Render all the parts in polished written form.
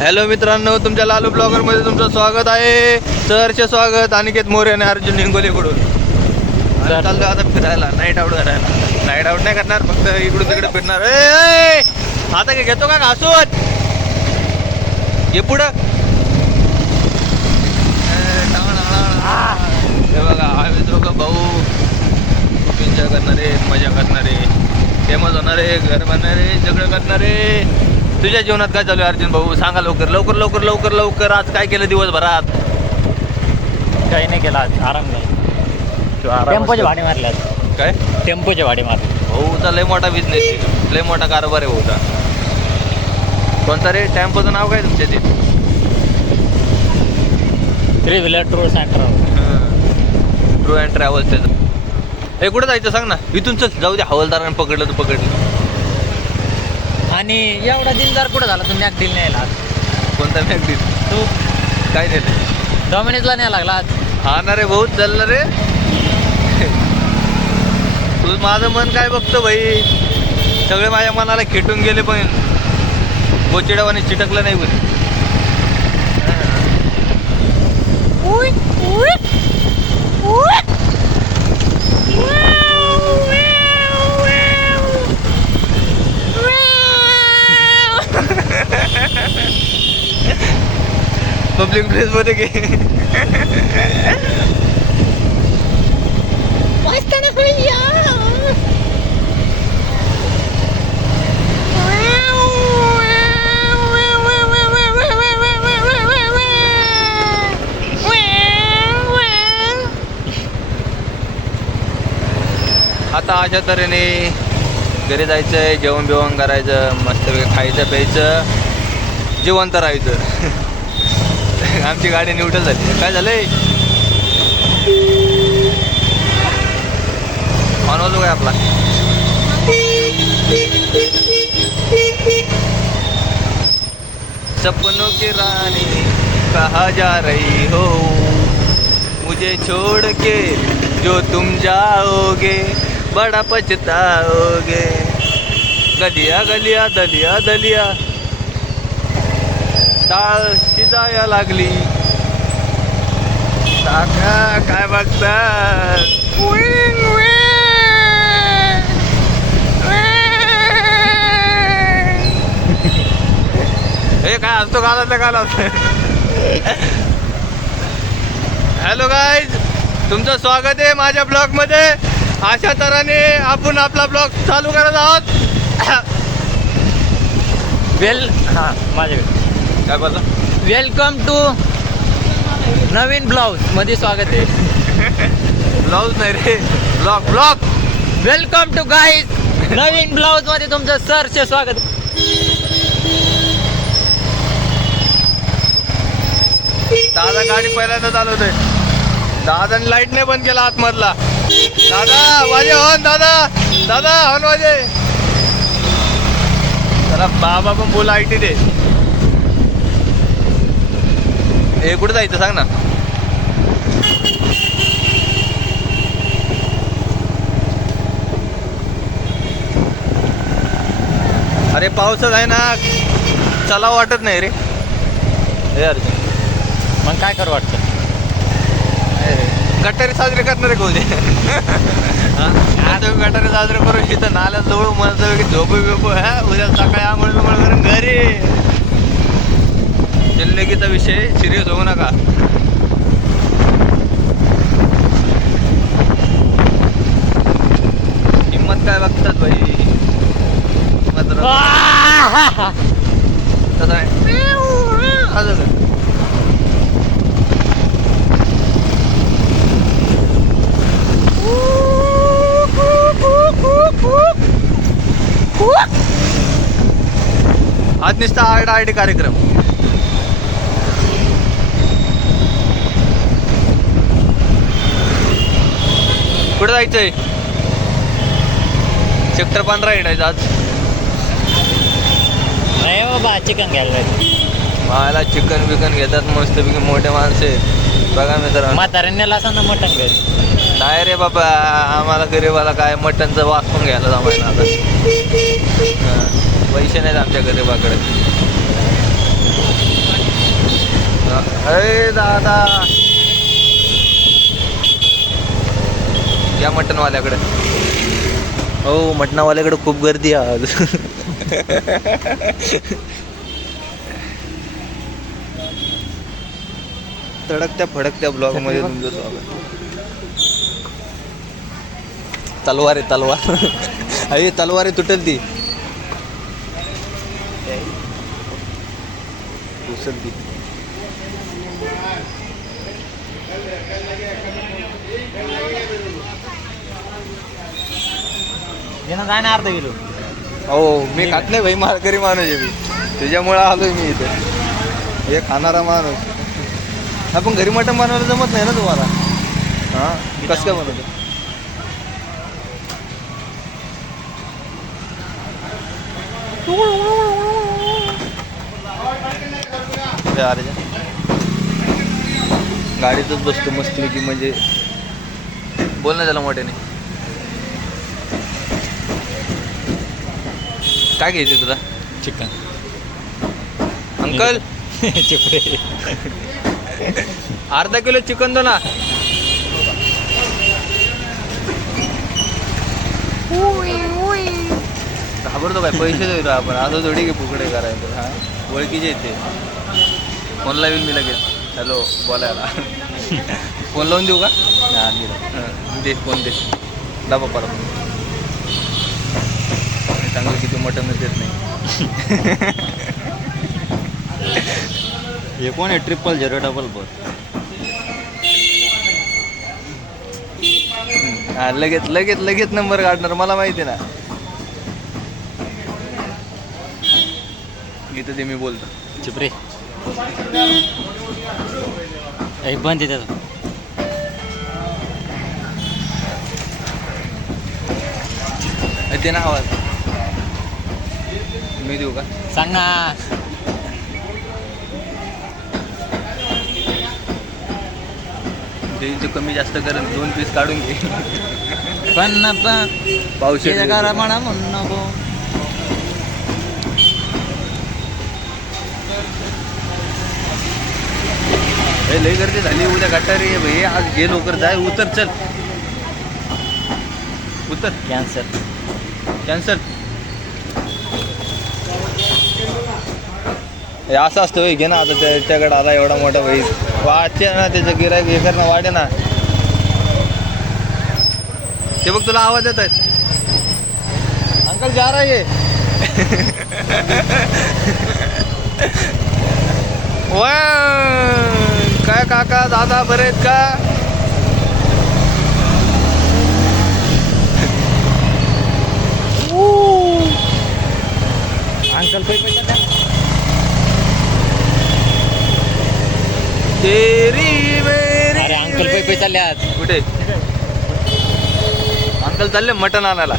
Hello मित्रांनो, तुमच्या Lalu blogger मध्ये तुमचं स्वागत आहे. सहर्ष स्वागत. अनिकेत मोरे आणि अर्जुन हिंगोलीकडून चाललो आता फिरायला, नाईट आउट करायला. नाईट आउट नाही करणार, फक्त इकडून तिकडे फिरणार. आता काय घेतो का घासून हे पुढं. हे बघा, आम्ही दोघं भाऊ खूप एन्जॉय करणारे, मजा करणारे, फेमस होणारे, घर बनणारे, सगळं करणारे. तुझ्या जीवनात काय चालू आहे अर्जुन भाऊ? सांगा लवकर लवकर लवकर लवकर लवकर. आज काय केलं दिवसभरात? काही नाही केला, आज आराम झाला. टेम्पोचे भाडे मारले आज. काय टेम्पोचे भाडे मारले भाऊचा लय मोठा बिझनेस, लय मोठा कारभार आहे भाऊचा. कोणता रे टेम्पोचं नाव काय तुमच्या ते? 3 wheeler tour centre. True and travels. त्याचं हे कुठं जायचं सांग ना. इथून चल, जाऊ दे. हवालदाराने पकडलं तर पकडलं. आणि एवढा दिलदार कुठं झाला तुम्ही? मॅक डील न्यायला आज. कोणता मॅगडील? तू काय नेलं? डॉमिनोजला न्यायला लागला आज. हा ना रे भाऊ, चाललं रे. तू माझं मन काय बघतो भाई? सगळे माझ्या मनाला खेटून गेले, पण कोचिडावाने चिटकलं नाही कोणी. पब्लिक प्लेस मध्ये घे. आता अशा तऱ्हेने घरी जायचंय, जेवण बिवण करायचं, मस्तपैकी खायचं प्यायचं, जिवंत राहायचं. आमची गाडी न्यूट्रल झाली. काय झालंय? ऑन काय आपला? सपनों की रानी कहाँ जा रही हो, मुझे छोड़ के जो तुम जाओगे बड़ा पछताओगे. गलिया गलिया दलिया दलिया डाळ शिजाया लागली. काका काय बघतात? हे काय असतो गालातल्या गालात. हॅलो गाईज, तुमचं स्वागत आहे माझ्या ब्लॉग मध्ये. अशा तऱ्हेने आपण आपला ब्लॉग चालू करत आहोत. माझ्याकडे काय बोलला? वेलकम टू नवीन ब्लाऊज मध्ये स्वागत आहे. ब्लाऊज नाही रे, blog blog. Welcome to guys, नवीन ब्लाऊज मध्ये तुमचं सरचे स्वागत. दादा गाडी पहिल्यांदा चालवतोय. दादाने लाईट नाही बंद केला आतमधला. दादा वाजे हॉर्न, दादा दादा हॉर्न वाजे. जरा बाबा पण बोला आयटी दे. हे कुठे जायचं सांग ना. अरे पावसात आहे ना, चला वाटत नाही रे. हे अर्जुन, मग काय करू वाटतं? गटारी साजरे करणार आहे कोणी? गटारी साजरे करू इथं नाल्यात जवळ मस्त झोपू बिपू. उद्या सकाळी आंघोळ बिंघोळ करून घरी. जिंदगीचा विषय सिरियस होऊ नका. हिंमत काय बघतात भाई? मात्र तसं नाही. असं आज नुसता आरडा कार्यक्रम. कुठे जायचंय? सेक्टर 15 येणायचं आज. नाही बाबा, चिकन घ्यायला पाहिजे. मला चिकन बिकन घेतात मस्तपैकी मोठे माणसे. बघा मित्रांनो, म्हाताऱ्यांना असं ना मटण घरी. नाही रे बाबा, आम्हाला गरीबाला काय मटणचं वाचून घ्यायला जमायला आता. पैसे नाहीत आमच्या गरीबाकडे. अरे दादा या मटनवाल्याकडे. हो मटणावाल्याकडे खूप गर्दी आहे आज. तडकत्या फडकत्या ब्लॉग मध्ये तुमचं स्वागत. तलवार आहे तलवार. अरे तलवार आहे तुटेल ती. उचल ती. घेणं जाय ना अर्धा किलो. हो मी खात नाही भाई, माळकरी माणूस आहे मी, तुझ्यामुळे आलोय मी इथे. हे खाणारा माणूस. आपण घरी मटण बनवायला जमत नाही ना तुम्हाला? हां कसं काय बनवतो? अरे गाडीतच बसतो मस्तपैकी. म्हणजे बोल ना त्याला मोठ्याने. काय घ्यायचं तुला? चिकन. अंकल चिपरे. अर्धा किलो चिकन दो ना. घाबरतो काय? पैसे देऊ आपण असं थोडी की फुकडे करायचं. हा ओळखीचे येते. फोन लावेल मी लगेच. हॅलो बोलायला. फोन लावून देऊ का? दे फोन दे. डबा परत चांगलं किती मटनच देत नाही. हे कोण आहे? 000 हा लगेच लगेच लगेच नंबर काढणार मला माहिती आहे ना. इथं ते मी बोलतो. चिपरे बंद आहे त्याचं. ते ना आवाज मी देऊ का? सांग ना. देईल ते कमी जास्त करेल. 2 पीस काढून घे. पण पावशे करा म्हणा म्हणून नको. हे लई गर्दी झाली. उद्या गटारी आहे भाई. आज घे लवकर जाय. उतर चल उतर. कॅन्सल. हे असं असतं भाई. घे ना आता त्याच्याकडे आला एवढा मोठा भाई. वाचे ना त्याचं गिरायक हे कर ना. वाढे ना. ते बघ तुला आवाज येत आहेत. अंकल जा रहा है. काय काका दादा बरे आहेत का? अंकल पैसे द्या. तेरी मेरी. अरे अंकल पैसे चालले आज. कुठे? अंकल चालले मटण आणायला.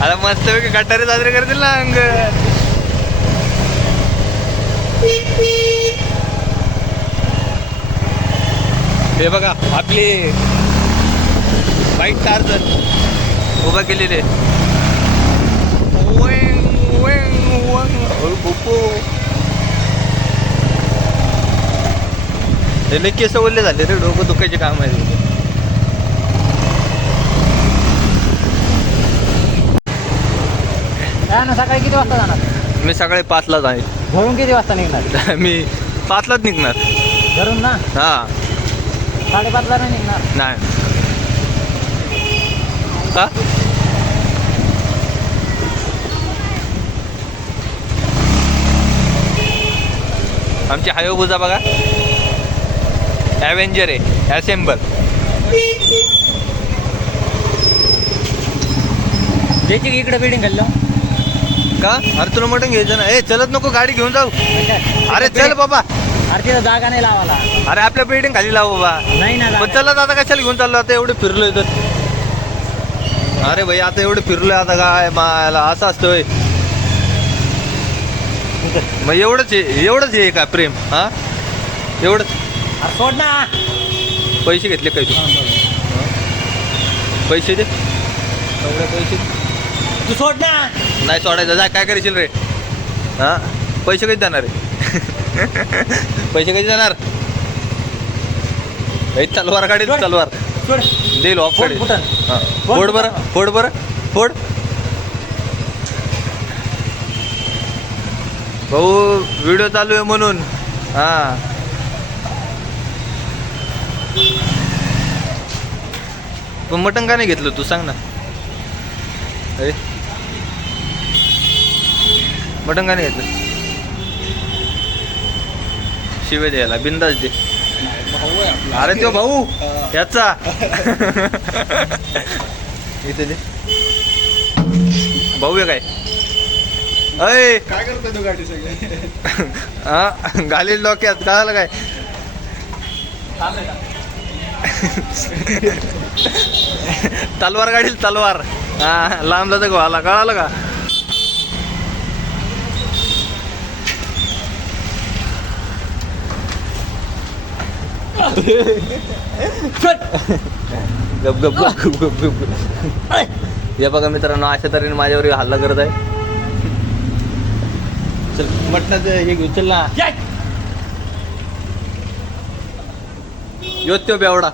आता मस्त पैकी गटारी साजरे करतील ना अंकल. हे बघा आपली बाईक टार्झन उभा केलेले. हे केस ओले झाले रे. डोकं दुखायचे काम आहे. ना सकाळी किती वाजता जाणार? मी सकाळी 5ला जाईल. घरून किती वाजता निघणार? मी 5लाच निघणार. घरून ना हा 5:30ला नाही निघणार. नाही का? आमची हायोबुजा बघा. ॲव्हेंजर आहे. ॲसेंबल. त्याची इकडे बिल्डिंग घाललो का? अरे तुला मटण घ्यायचं ना. ए चलत नको गाडी घेऊन जाऊ. अरे चल बाबा. अरे तिथं जागा नाही लावाला. अरे आपल्या बिल्डिंग खाली लाव बाबा. नाही ना पण चला आता कशाला घेऊन चाललो? आता एवढे फिरलोय तर. अरे भाई आता एवढे फिरलोय आता काय मायला असं असतोय. मग एवढंच आहे का प्रेम? हा एवढंच. अरे सोड ना. पैसे घेतले काय तू? पैसे दे. एवढे पैसे तू सोड ना. नाही सोडायचं. जा काय करशील रे? हा पैसे कधी देणार आहे? पैसे कधी जाणार? तलवार काढेल तलवार देईल ऑफ काढेल. फोड बरं फोड बरं फोड. भाऊ व्हिडिओ चालू आहे म्हणून. हा पण मटण का नाही घेतलं तू सांग ना. अरे मटण का नाही घेतलं? शिवे द्यायला बिंदास दे. अरे तो भाऊ याचा इथे दे. भाऊ आहे काय? अय काय करतोय तू गाडी सगळे? हा घालील डोक्यात कळालं काय? तलवार काढील तलवार. हा लांब जातं गोवाला कळालं का? गप गप गप गप गप गप. हे बघा मित्रांनो अशा तऱ्हेने माझ्यावर हल्ला करत आहे. चल मटणाचं हे घेऊ चल ना. योत्यो बेवडा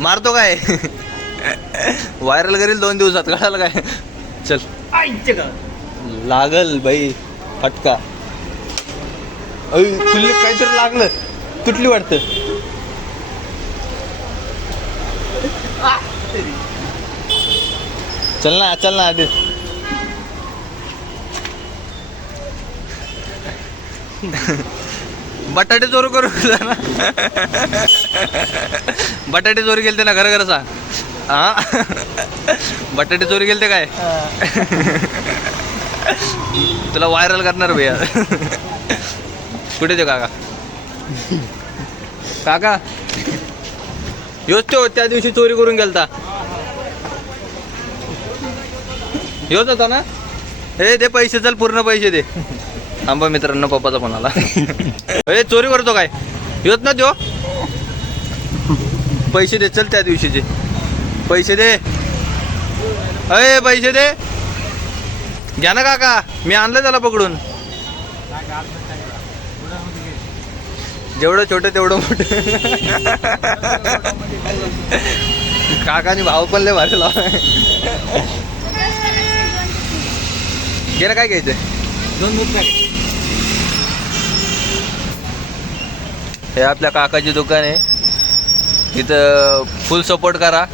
मारतो काय? व्हायरल करील 2 दिवसात कळालं काय? चल लागल बाई फटका. तुला काहीतरी लागलं तुटली वाटतं. चल ना आधी. बटाटे चोरी करू ना. बटाटे चोरी गेलते ना खरं सांग. हा बटाटे चोरी गेलते काय? तुला व्हायरल करणार भैया. कुठे ते काका? काका योच तो त्या दिवशी चोरी करून गेलता. योच होता ना. हे दे पैसे चल पूर्ण पैसे दे. थांबा मित्रांनो पप्पाचा फोन आला. हे चोरी करतो काय? योच ना त्यो. पैसे दे चल त्या दिवशीचे पैसे दे. अय पैसे दे. घ्या ना काका मी आणलं त्याला पकडून. जेवढं छोटं तेवढं मोठं. काकानी भाव पण लय भारी लाव. गेला काय घ्यायचंय? 2 दूध पॅकेट. हे आपल्या काकाची दुकान आहे. इथं फुल सपोर्ट करा.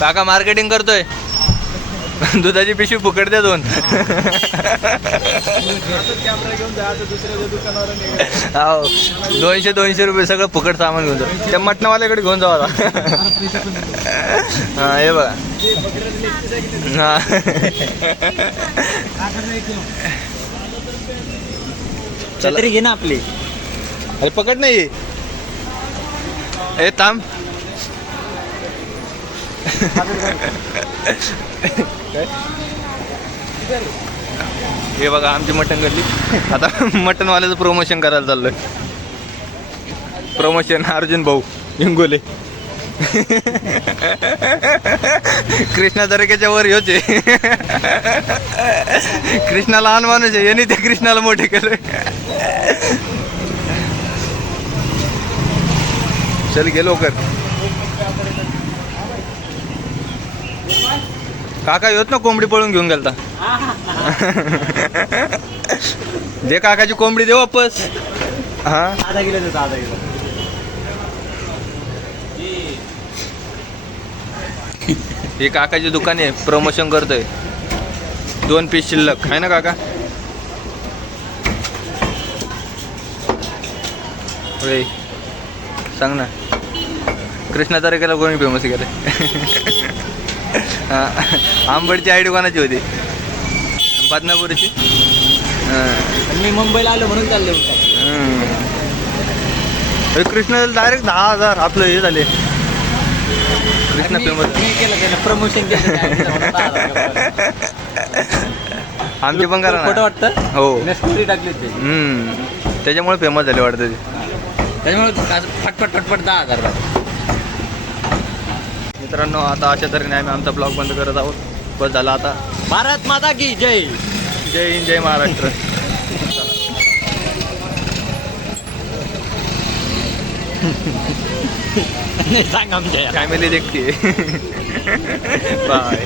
काका मार्केटिंग करतोय. दुधाची पिशवी फुकट द्या 2. कॅमेरा घेऊन जायचं दुसऱ्या दुकानावर. हो 200 रुपये सगळं फुकट सामान घेऊन जाऊ. त्या मटणावाल्याकडे घेऊन जाऊ आता. हा हे बघा. हा छत्री घे ना आपली. अरे पकड नाही. ए थांब. हे बघा आमची मटण गल्ली. आता मटणवाल्याचं प्रमोशन करायला चाललोय. प्रमोशन अर्जुन भाऊ इंगोले. कृष्णा तारखेच्या वर होते. कृष्णा लहान माणूस आहे यांनी ते कृष्णाला मोठे केले. चल गेलो कर. काका येत ना कोंबडी पळून घेऊन गेलता. दे काकाची कोंबडी दे वापस. हा आधा किलो देतो. आधा किलो. हे काकाची दुकान आहे प्रमोशन करतोय. 2 पीस शिल्लक आहे ना काका? होय सांग ना. कृष्णा तारखेला कोणी फेमस केलं? आंबडची आयडी कोणाची होती? बदनापूरची. मी मुंबईला आलो म्हणून चाललो. कृष्णा डायरेक्ट 10,000 आपलं हे झाले. कृष्णा फेमस. मी केलं त्याला प्रमोशन केलं. आमची पण करा फोटो ना. वाटतं. हो स्टोरी टाकली होती. त्याच्यामुळे फेमस झाले वाटतं ते. त्याच्यामुळे फटफट 10,000. मित्रांनो आता अशा तऱ्हेने आम्ही आमचा ब्लॉग बंद करत आहोत. बस झाला आता. भारत माता की जय. जय हिंद जय महाराष्ट्र. सांग आमच्या फॅमिली देखते. बाय.